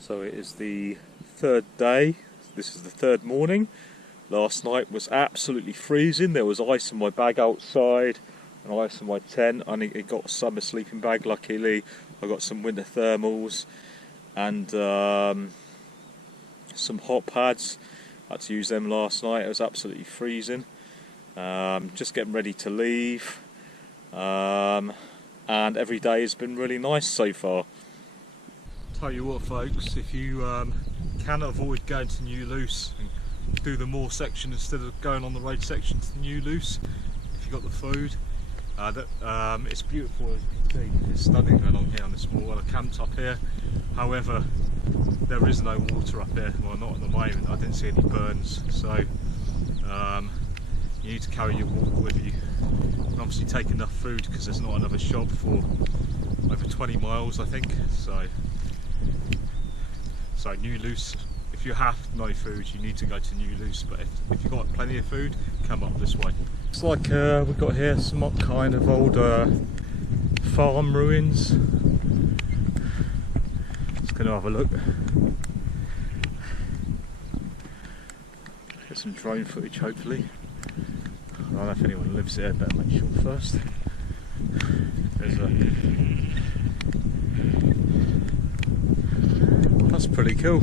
So it is the third day, this is the third morning. Last night was absolutely freezing, there was ice in my bag outside and ice in my tent. I got a summer sleeping bag luckily, I got some winter thermals and some hot pads. I had to use them last night, it was absolutely freezing. Just getting ready to leave, and every day has been really nice so far. Tell you what folks, if you can avoid going to New Luce and do the moor section instead of going on the road section to New Luce, if you got the food, it's beautiful as you can see, it's stunning along here on this moor. I camped up here, however there is no water up here, well not at the moment, I didn't see any burns, so you need to carry your water with you and obviously take enough food because there's not another shop for over 20 miles I think, so New Luce, if you have no food you need to go to New Luce, but if you've got plenty of food, come up this way. It's like we've got here some kind of old farm ruins. Just going to have a look. Get some drone footage hopefully. I don't know if anyone lives here, better make sure first. There's that's pretty cool.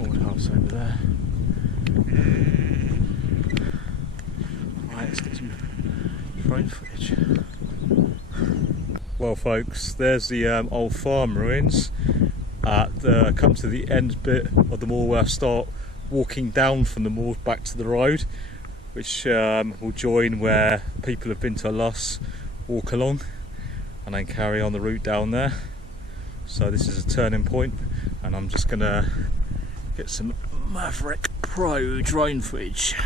Old house over there. Right, let's get some drone footage. Well folks, there's the old farm ruins. Come to the end bit of the moor where I start walking down from the moor back to the road, which will join where people have been to Luce, walk along and then carry on the route down there. So this is a turning point and I'm just gonna get some Maverick Pro drone footage.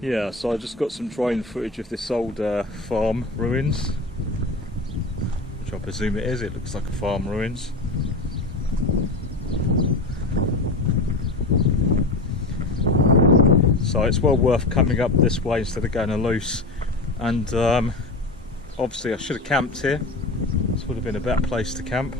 Yeah, so I just got some drone footage of this old farm ruins, which which I presume it is. It looks like a farm ruins. So it's well worth coming up this way instead of going to Luce. And obviously I should have camped here. This would have been a better place to camp.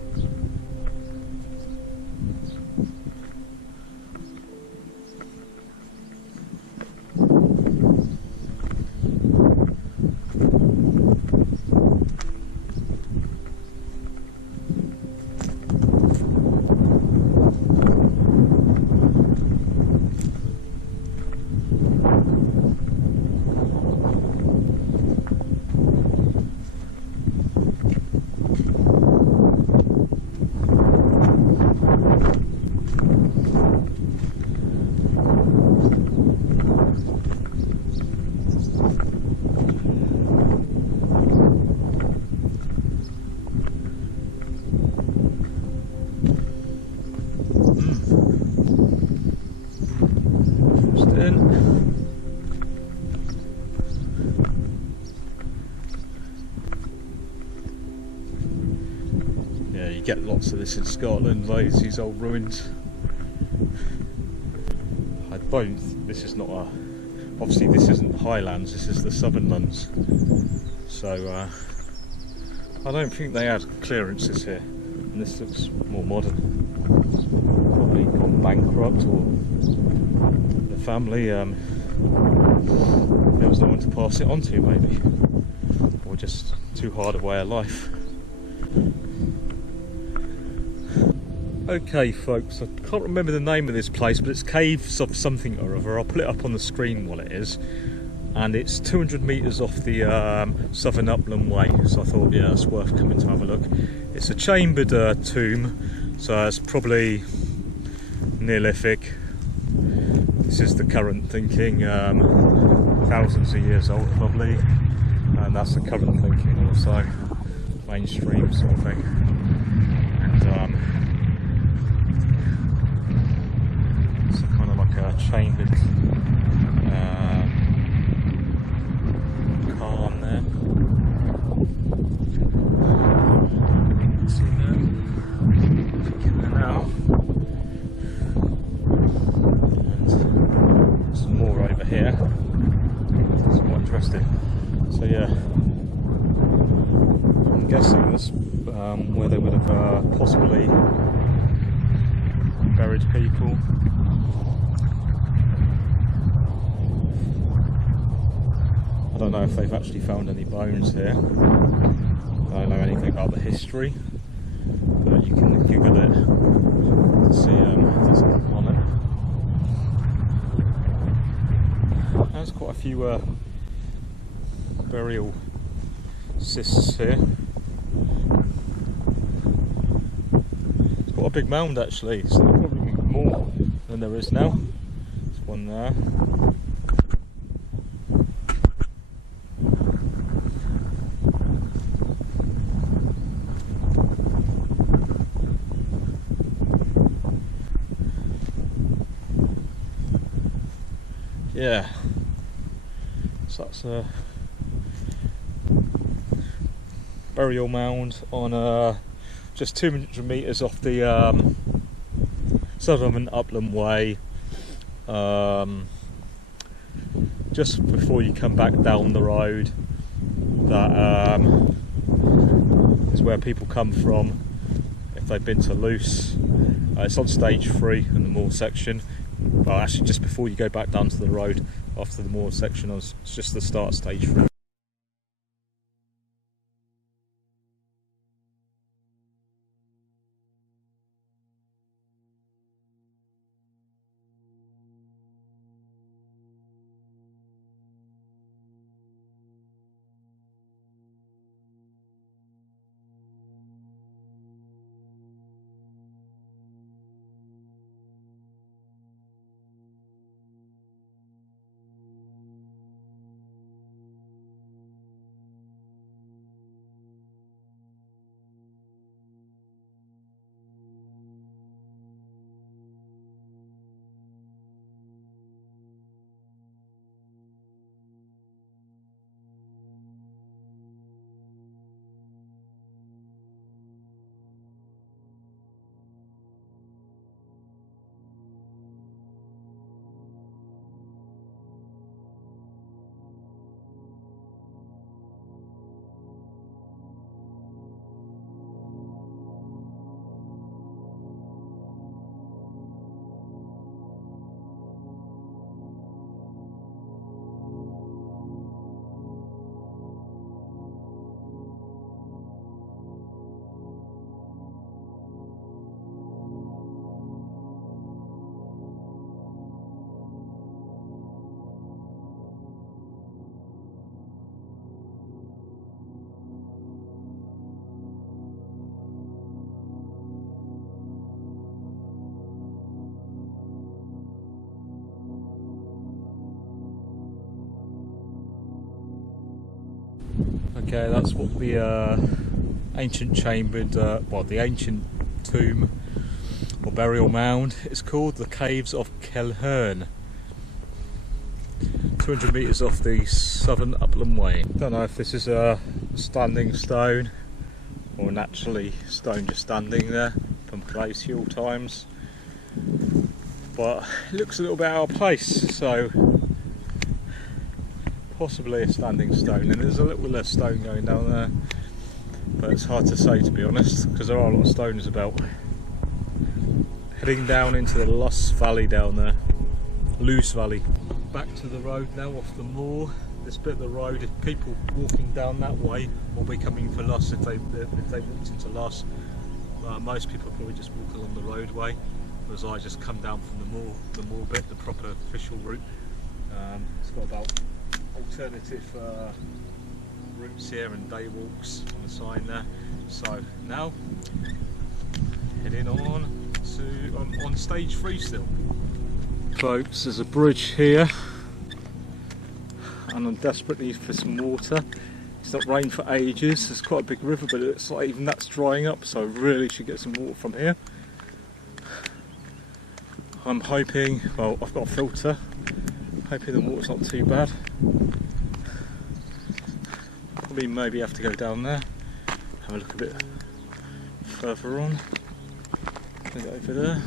Yeah, you get lots of this in Scotland, these old ruins. This is not a, obviously this isn't Highlands, this is the Southern Linns. So I don't think they had clearances here, and this looks more modern. Probably gone bankrupt, or the family, there was no one to pass it on to, maybe, or just too hard a way of life. Okay folks, I can't remember the name of this place, but it's Caves of something or other. I'll put it up on the screen what it is, and it's 200 metres off the Southern Upland Way, so I thought, yeah, it's worth coming to have a look. It's a chambered tomb, so it's probably Neolithic. This is the current thinking, thousands of years old probably, and that's the current thinking also, mainstream sort of thing. And it's kind of like a chambered Cairn there. See that? Get there now. And some more over here. It's quite interesting. So yeah, I'm guessing this where they would have possibly buried people. I don't know if they've actually found any bones here. I don't know anything about the history, but you can Google it to see there's something on it. There's quite a few burial cysts here. It's quite a big mound actually, so there'll probably be more than there is now. There's one there. Yeah, so that's a burial mound on just 200 metres off the Southern Upland Way, just before you come back down the road. That is where people come from if they've been to Luce. It's on stage 3 in the moor section. Well, actually, just before you go back down to the road after the moor section, it's just the start stage 3. Okay, that's what the ancient chambered, well, the ancient tomb or burial mound is called, the Caves of Kilhern. 200 metres off the Southern Upland Way. Don't know if this is a standing stone or naturally stone just standing there from glacial times, but it looks a little bit out of place, so possibly a standing stone. And there's a little stone going down there, but it's hard to say, to be honest, because there are a lot of stones about. Heading down into the Luce Valley down there, Luce Valley. Back to the road now off the moor. This bit of the road, if people walking down that way will be coming for Luce if they walked into Luce. Most people probably just walk along the roadway, whereas I just come down from the moor bit, the proper official route. It's got about alternative routes here and day walks on the sign there. So now heading on to on stage 3 still. Folks, there's a bridge here and I'm desperate need for some water. It's not rained for ages. There's quite a big river, but it's like even that's drying up, so I really should get some water from here. I'm hoping, well, I've got a filter, hoping the water's not too bad. Probably maybe have to go down there, have a look a bit further on. Go over there.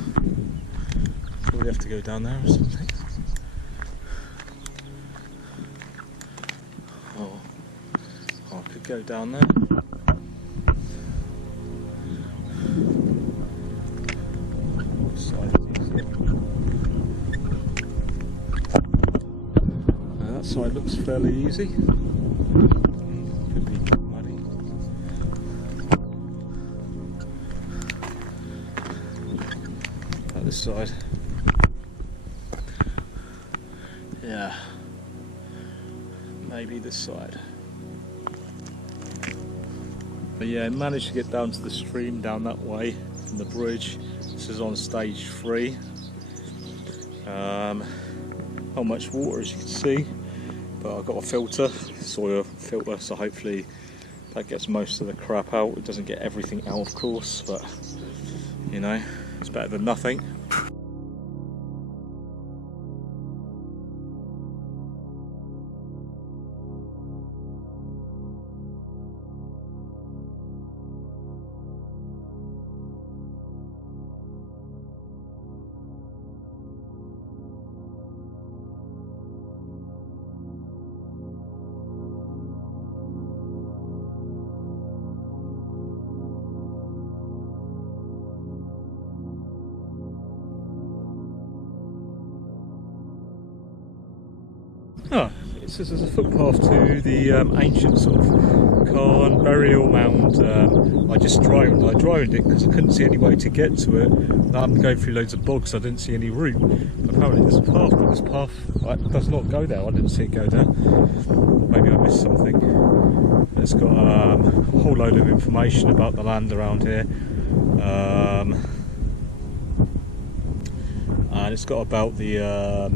Probably have to go down there or something. Oh, I could go down there. What side is it? Now that side looks fairly easy. Could be muddy. This side, yeah, maybe this side. But yeah, I managed to get down to the stream down that way from the bridge. This is on stage 3. Not much water as you can see, but I've got a filter, soil filter, so hopefully that gets most of the crap out. It doesn't get everything out, of course, but you know, it's better than nothing. Oh, it says there's a footpath to the ancient sort of Cairn burial mound. I droned it because I couldn't see any way to get to it. I'm going through loads of bogs, so I didn't see any route. Apparently there's a path, but this path does not go there. I didn't see it go there. Maybe I missed something. It's got a whole load of information about the land around here. And it's got about the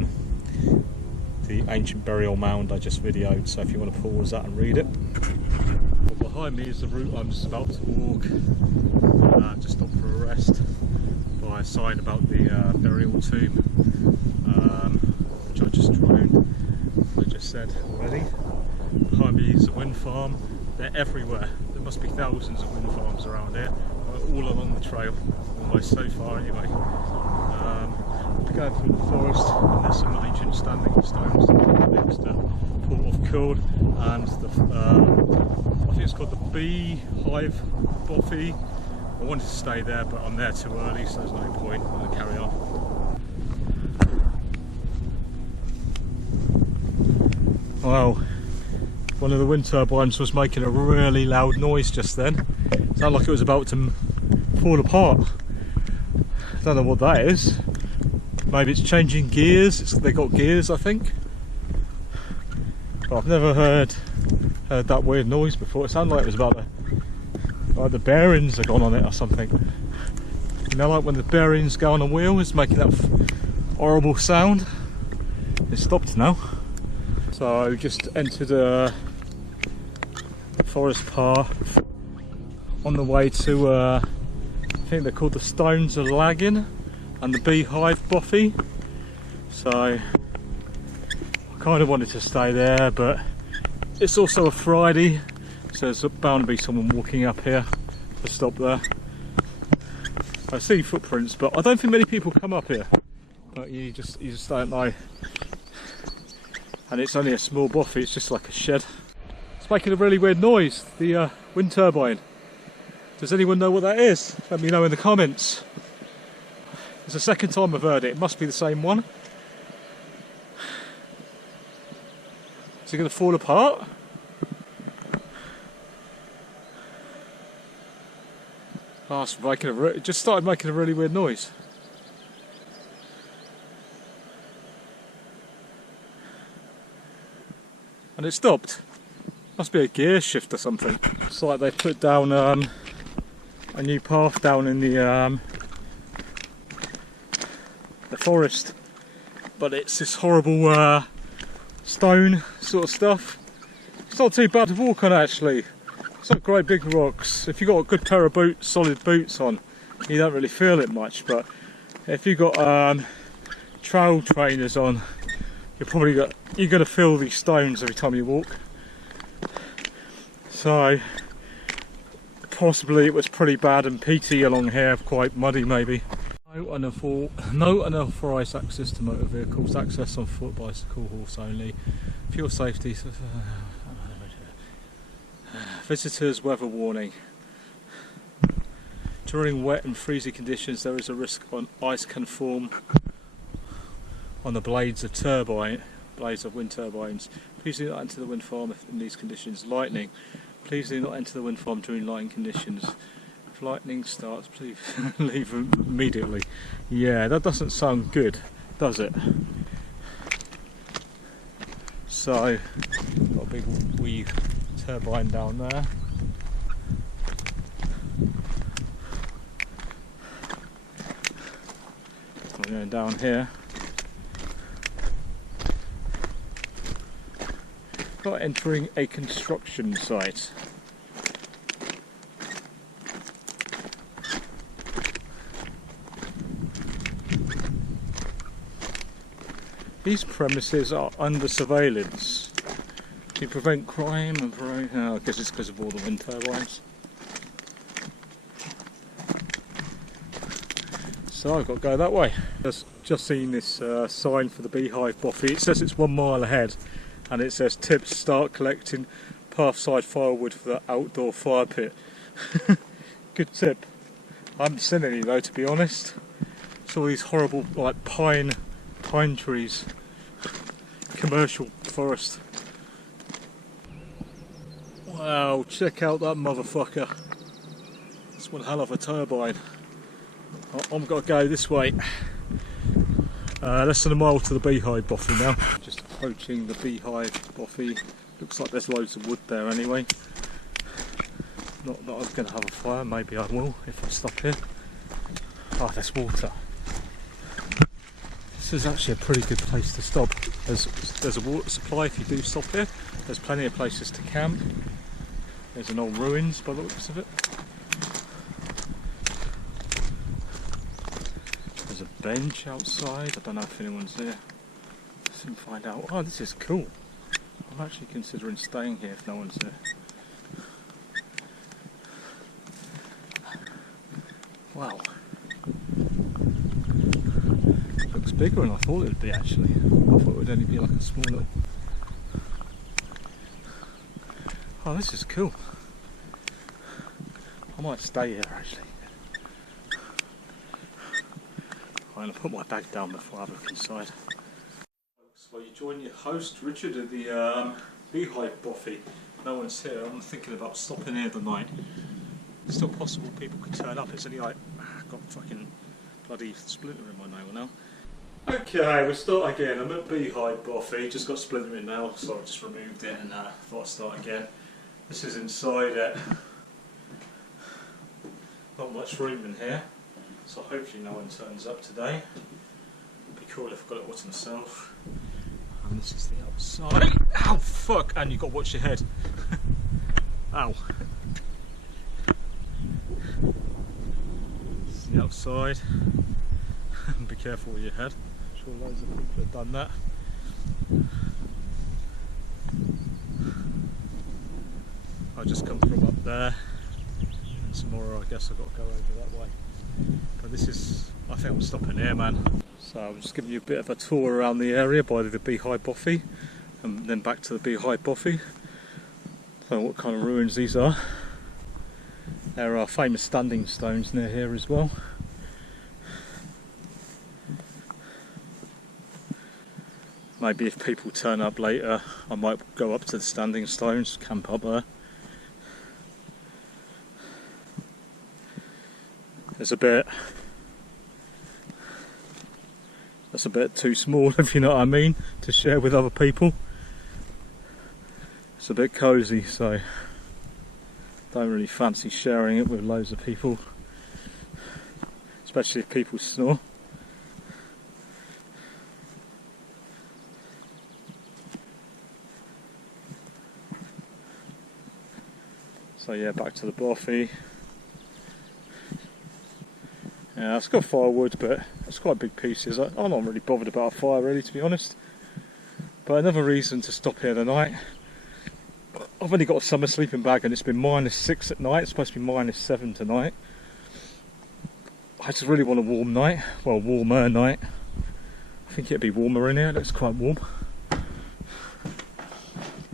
ancient burial mound I just videoed, so if you want to pause that and read it. Well, behind me is the route I'm just about to walk. Just stopped for a rest by a sign about the burial tomb, which I just droned, I just said already. Behind me is a wind farm. They're everywhere. There must be thousands of wind farms around here, all along the trail, almost so far anyway. We're going through the forest, and there's some ancient standing stones next to Portpatrick, and I think it's called the Beehive Bothy. I wanted to stay there, but I'm there too early, so there's no point. I'm going to carry on. Wow, one of the wind turbines was making a really loud noise just then. It sounded like it was about to fall apart. I don't know what that is. Maybe it's changing gears. They got gears, I think. But I've never heard that weird noise before. It sounded like it was about the bearings had gone on it or something. You know, like when the bearings go on a wheel, it's making that horrible sound. It stopped now. So I just entered a forest path on the way to I think they're called the Stones of Laggangairn and the Beehive Bothy. So I kind of wanted to stay there, but it's also a Friday, so there's bound to be someone walking up here to stop there. I see footprints, but I don't think many people come up here. But you just don't know. And it's only a small bothy, it's just like a shed. It's making a really weird noise, the wind turbine. Does anyone know what that is? Let me know in the comments. It's the second time I've heard it. It must be the same one. Is it going to fall apart? Oh, it just started making a really weird noise. And it stopped. Must be a gear shift or something. It's like they put down a new path down in the forest, but it's this horrible stone sort of stuff. It's not too bad to walk on actually. It's not great big rocks. If you've got a good pair of boots, solid boots on, you don't really feel it much, but if you've got trail trainers on, you're going to feel these stones every time you walk. So possibly it was pretty bad and peaty along here, quite muddy maybe. No unauthorised access to motor vehicles, access on foot, bicycle, horse only, fuel safety, visitors, weather warning. During wet and freezing conditions there is a risk ice can form on the blades of wind turbines. Please do not enter the wind farm in these conditions. Lightning. Please do not enter the wind farm during lightning conditions. If lightning starts, please leave immediately. Yeah, that doesn't sound good, does it? So, got a big wee turbine down there. I'm going down here. Got entering a construction site. These premises are under surveillance to prevent crime and I guess it's because of all the wind turbines. So I've got to go that way. Just seen this sign for the Beehive Bothy. It says it's 1 mile ahead. And it says tips, start collecting pathside firewood for the outdoor fire pit. Good tip. I haven't seen any though, to be honest. It's all these horrible like pine trees. Commercial forest. Wow, check out that motherfucker. It's one hell of a turbine. I've got to go this way. Less than a mile to the Beehive Bothy now. Just approaching the Beehive Bothy. Looks like there's loads of wood there anyway. Not that I'm going to have a fire, maybe I will if I stop here. Oh, there's water. This is actually a pretty good place to stop. There's a water supply if you do stop here. There's plenty of places to camp. There's an old ruins by the looks of it. There's a bench outside. I don't know if anyone's there. Let's find out. Oh, this is cool. I'm actually considering staying here if no one's there. Wow. Looks bigger than I thought it would be actually. I thought it would only be like a small little... Oh, this is cool. I might stay here actually. I'm going to put my bag down before I have a look inside. So you join your host Richard at the Beehive Bothy. No one's here. I'm thinking about stopping here the night. It's still possible people could turn up. It's only like, I've got fucking bloody splinter in my nail now. Okay, we'll start again. I'm at Beehive Bothy. Just got splinter in now, so I just removed it and thought I'd start again. This is inside it. Not much room in here, so hopefully no one turns up today. It'd be cool if I got it all to myself. And this is the outside. Ow, fuck! And you've got to watch your head. Ow. It's the outside. Be careful with your head. I'm sure loads of people have done that. I just come from up there. And tomorrow I guess I've got to go over that way. But this is, I think I'm stopping here, man. So I'm just giving you a bit of a tour around the area by the Beehive Bothy, and then back to the Beehive Bothy. So what kind of ruins these are. There are famous standing stones near here as well. Maybe if people turn up later, I might go up to the standing stones, camp up there. There's a bit, that's a bit too small, if you know what I mean, to share with other people. It's a bit cosy, so don't really fancy sharing it with loads of people, especially if people snore. So yeah, back to the Bothy. Yeah, it's got firewood, but it's quite big pieces. I'm not really bothered about a fire, really, to be honest. But another reason to stop here tonight. I've only got a summer sleeping bag and it's been -6 at night. It's supposed to be -7 tonight. I just really want a warm night. Well, warmer night. I think it'd be warmer in here. It looks quite warm.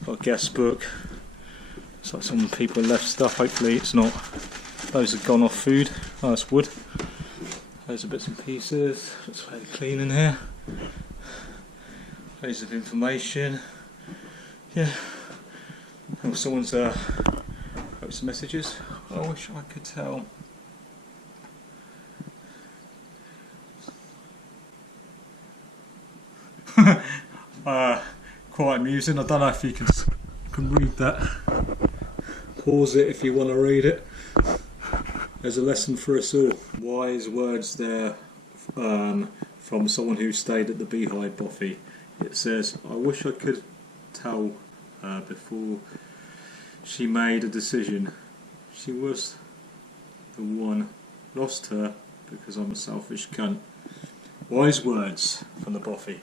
Got a guest book. It's like some people left stuff. Hopefully it's not. Those have gone off food. Oh, that's wood. Those are bits and pieces. Looks fairly clean in here. Loads of information. Yeah. Oh, someone's wrote some messages. I wish I could tell. Quite amusing. I don't know if you can read that. Pause it if you want to read it. There's a lesson for us all. Wise words there from someone who stayed at the Beehive Bothy. It says, I wish I could tell before she made a decision. She was the one. Lost her because I'm a selfish cunt. Wise words from the Bothy.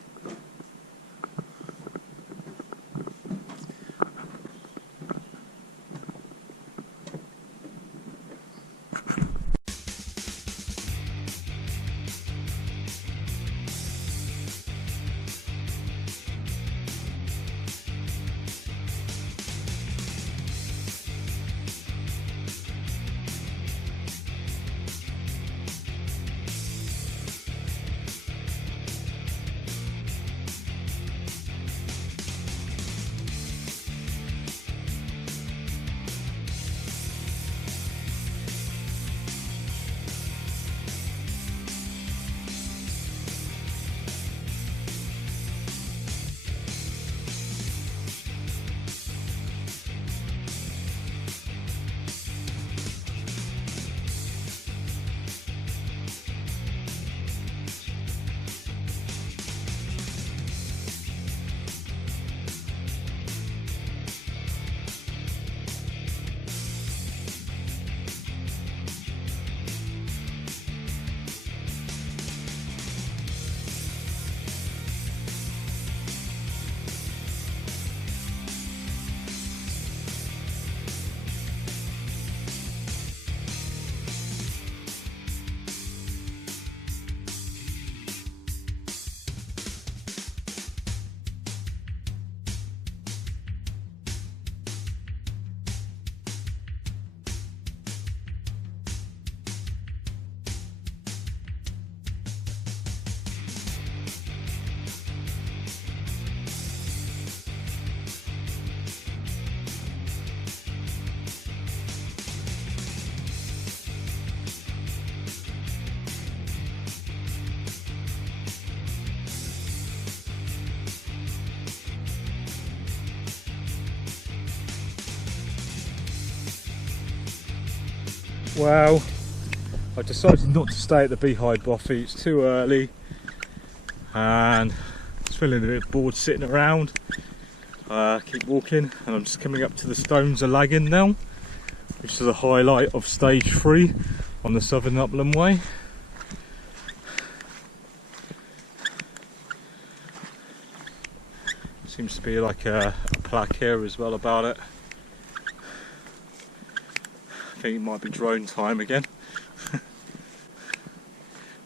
Well, I decided not to stay at the Beehive Bothy. It's too early and I was feeling a bit bored sitting around. Keep walking, and I'm just coming up to the stones of Laggangairn now, which is a highlight of stage 3 on the Southern Upland Way. Seems to be like a plaque here as well about it. I think it might be drone time again.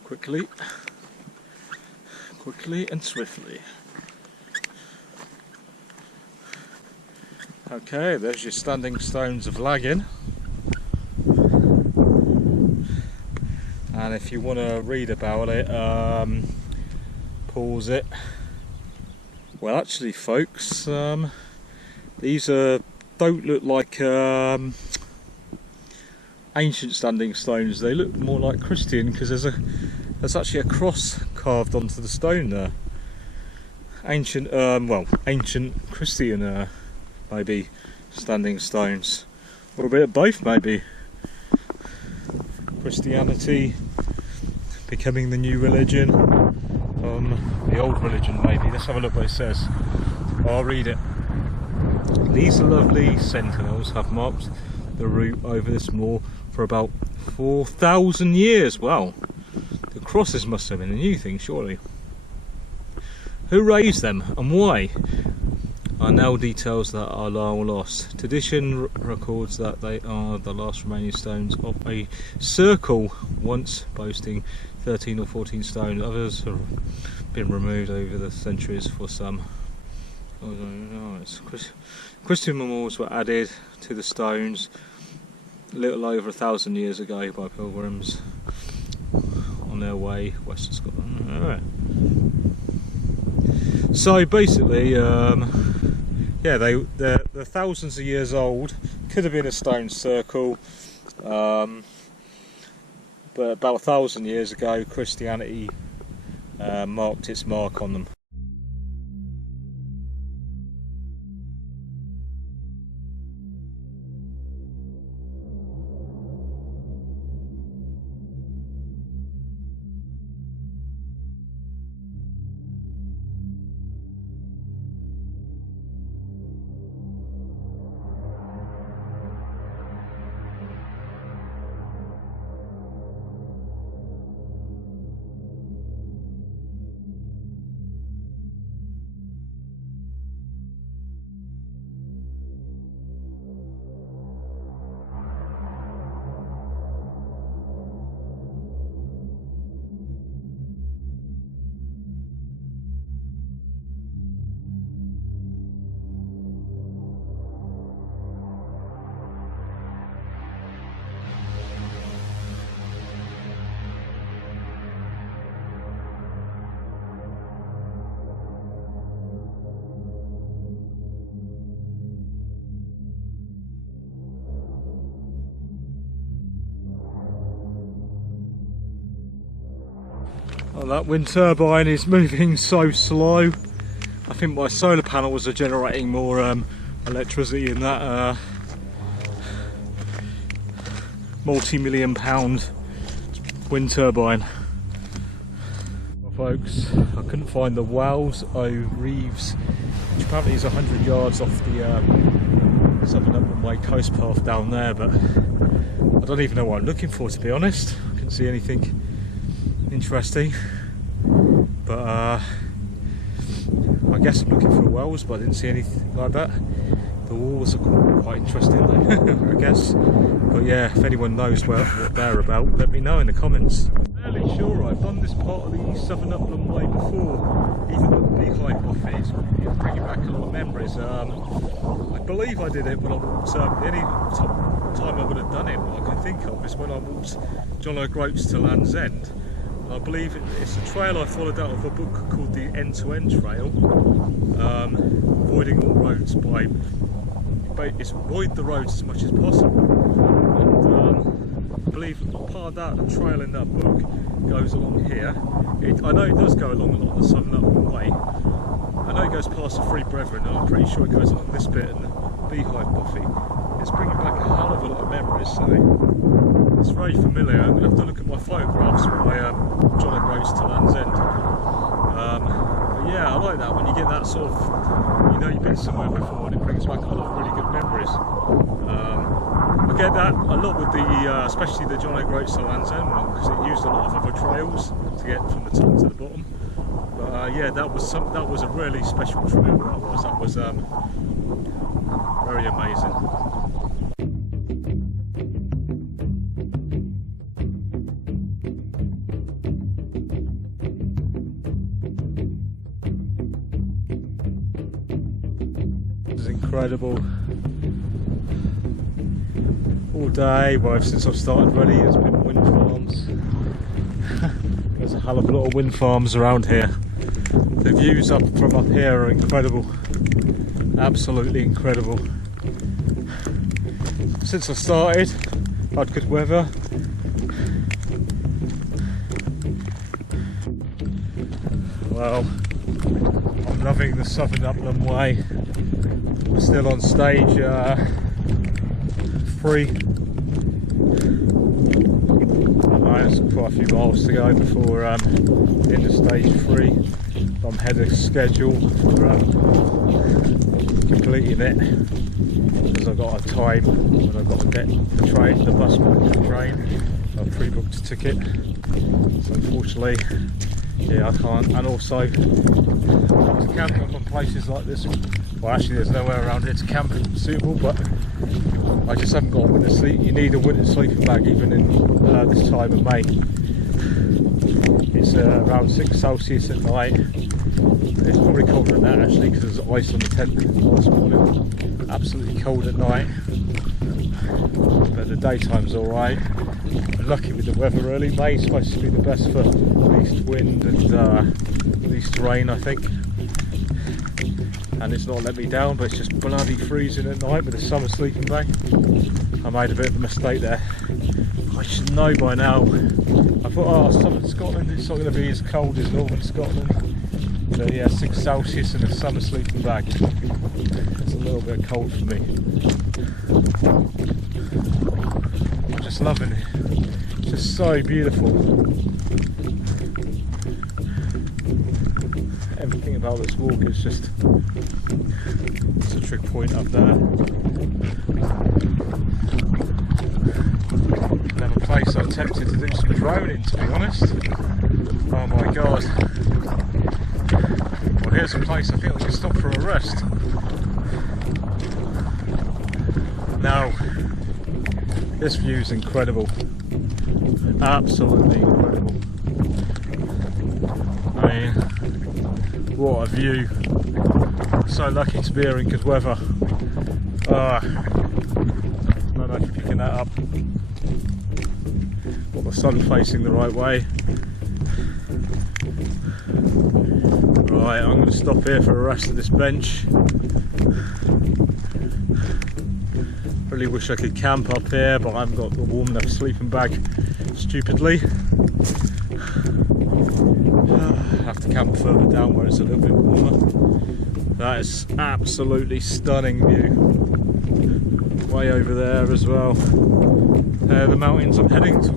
Quickly and swiftly. Okay, there's your standing stones of Laggangairn. And if you want to read about it, pause it. Well, actually, folks, these don't look like ancient standing stones. They look more like Christian, because there's actually a cross carved onto the stone there. Ancient, ancient Christian, maybe standing stones, or a bit of both, maybe. Christianity becoming the new religion, the old religion, maybe. Let's have a look what it says. I'll read it. These lovely sentinels have marked the route over this moor for about 4,000 years. Wow, the crosses must have been a new thing, surely. Who raised them and why are now details that are now lost. Tradition records that they are the last remaining stones of a circle once boasting 13 or 14 stones. Others have been removed over the centuries for some. Christian memorials were added to the stones a little over 1,000 years ago by pilgrims on their way west of Scotland. Alright. So basically, yeah, they're thousands of years old. Could have been a stone circle, but about 1,000 years ago, Christianity marked its mark on them. Oh, that wind turbine is moving so slow. I think my solar panels are generating more electricity in that multi-million pound wind turbine. Well, folks, I couldn't find the Wales O Reeves, which apparently is 100 yards off the Southern Upland Way coast path down there, but I don't even know what I'm looking for, to be honest. I couldn't see anything interesting, but I guess I'm looking for wells, but I didn't see anything like that. The walls are quite interesting though, I guess. But yeah, if anyone knows what they're about, let me know in the comments. I'm fairly sure I've done this part of the Southern Upland Way before, even the Beehive Bothy. It's bringing back a lot of memories. I believe I did it when I walked, the only time I would have done it, what I can think of, is when I walked John O'Groats to Land's End. I believe it's a trail I followed out of a book called the End-to-End Trail, avoiding all roads by avoid the roads as much as possible. And I believe part of that trail in that book goes along here. I know it does go along a lot of the Southern Upland Way. I know it goes past the Three Brethren, and I'm pretty sure it goes along this bit and the Beehive Bothy. It's bringing back a hell of a lot of memories, so it's very familiar. I'm going to have to look at my photographs from my John O'Groats to Land's End. But yeah, I like that when you get that sort of, you know, you've been somewhere before and it brings back a lot of really good memories. I get that a lot with the, especially the John O'Groats to Land's End one, because it used a lot of other trails to get from the top to the bottom. But yeah, that was a really special trail. That was very amazing. Incredible. All day, well, since I've started really, there's been wind farms. There's a hell of a lot of wind farms around here. The views from up here are incredible. Absolutely incredible. Since I started, I've had good weather. Well, I'm loving the Southern Upland Way. We're still on stage 3. There's quite a few miles to go before into stage 3. I'm ahead of schedule for completing it, because I've got a time when I've got to get the bus back to the train. I've pre-booked a ticket, so unfortunately, yeah, I can't. And also, to camp up on places like this, well, actually there's nowhere around here to camp suitable, but I just haven't got a winter sleep. You need a winter sleeping bag even in this time of May. It's around 6 Celsius at night. It's probably colder than that actually, because there's ice on the tent last morning. Absolutely cold at night, but the daytime's alright. I'm lucky with the weather really. May's supposed to be the best for least wind and least rain, I think. And it's not let me down, but it's just bloody freezing at night with a summer sleeping bag. I made a bit of a mistake there. I should know by now. I thought, oh, Southern Scotland, it's not going to be as cold as Northern Scotland. But yeah, 6 Celsius in a summer sleeping bag. It's a little bit cold for me. I'm just loving it. It's just so beautiful. Everything about this walk is just, it's a trick point up there. Another place I'm tempted to do some droning, to be honest. Oh my god. Well, here's a place I think we can stop for a rest. Now, this view's incredible. Absolutely incredible. I mean, what a view. So lucky to be here in good weather. I don't know if you're picking that up. Got the sun facing the right way. Right, I'm going to stop here for a rest at this bench. Really wish I could camp up here, but I haven't got the warm enough sleeping bag, stupidly. I have to camp further down where it's a little bit warmer. That is absolutely stunning view. Way over there as well. The mountains I'm heading to,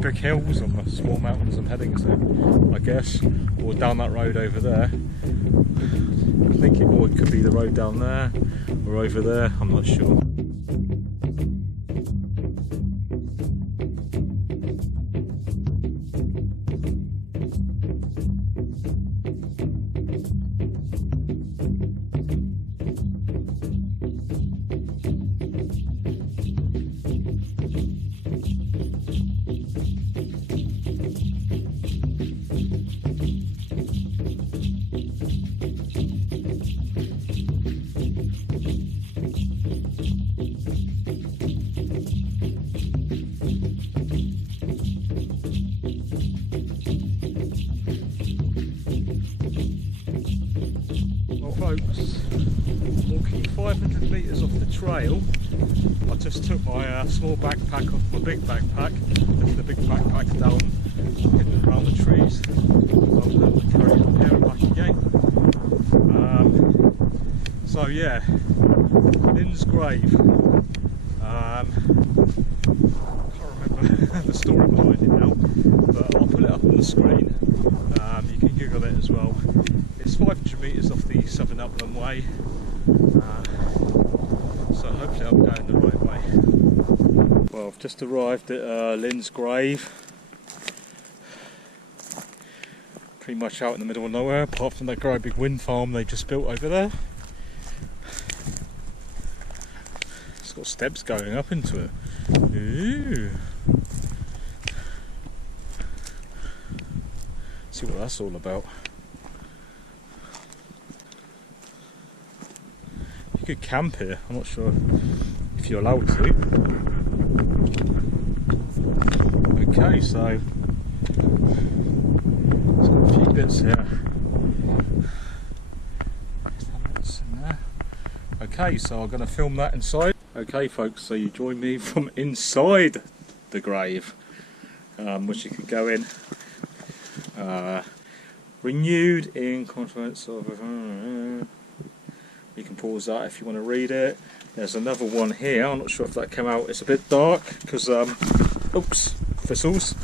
big hills, or small mountains I'm heading to, I guess, or down that road over there. I think it could be the road down there or over there, I'm not sure. Folks, walking 500 metres off the trail. I just took my small backpack off my big backpack, left the big backpack down, hidden around the trees. I'm going to carry it up here and back again. So yeah, Linn's grave. I can't remember the story behind it now, but I'll put it up on the screen. You can Google it as well. It's 500 metres off the Southern Upland Way, so hopefully I'm going the right way. Well, I've just arrived at Linn's grave. Pretty much out in the middle of nowhere, apart from that great big wind farm they just built over there. It's got steps going up into it. Ooh. See what that's all about. You could camp here, I'm not sure if you're allowed to. Okay, so there's got a few bits here. That's in there. Okay, so I'm going to film that inside. Okay folks, so you join me from inside the grave, which you can go in. Renewed in confidence of... you can pause that if you want to read it. There's another one here, I'm not sure if that came out, it's a bit dark because, oops, thistles,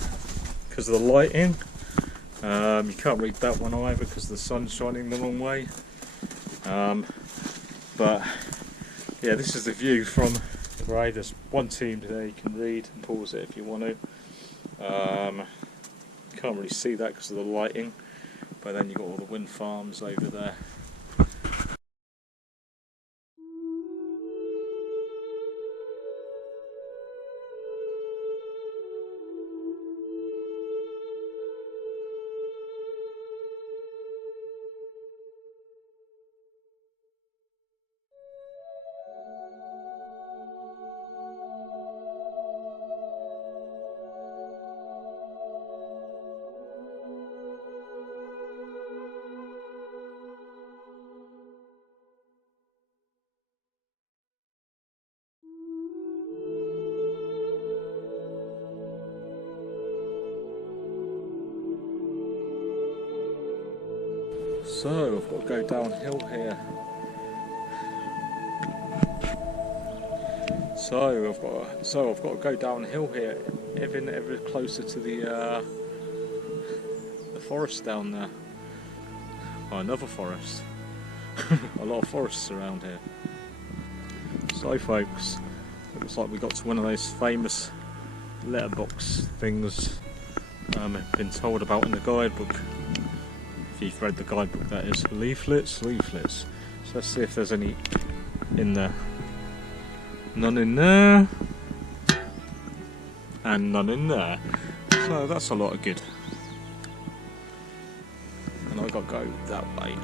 because of the lighting. You can't read that one either because the sun's shining the wrong way. But yeah, this is the view from the grave. There's one tomb there, you can read and pause it if you want to. Can't really see that because of the lighting, but then you've got all the wind farms over there. So I've got to go downhill here. So I've got to go downhill here, ever closer to the forest down there. Oh, another forest. A lot of forests around here. So folks, it looks like we got to one of those famous letterbox things I've been told about in the guidebook. If you've read the guidebook, that is. Leaflets. So let's see if there's any in there. None in there. And none in there. So that's a lot of good. And I've got to go that way.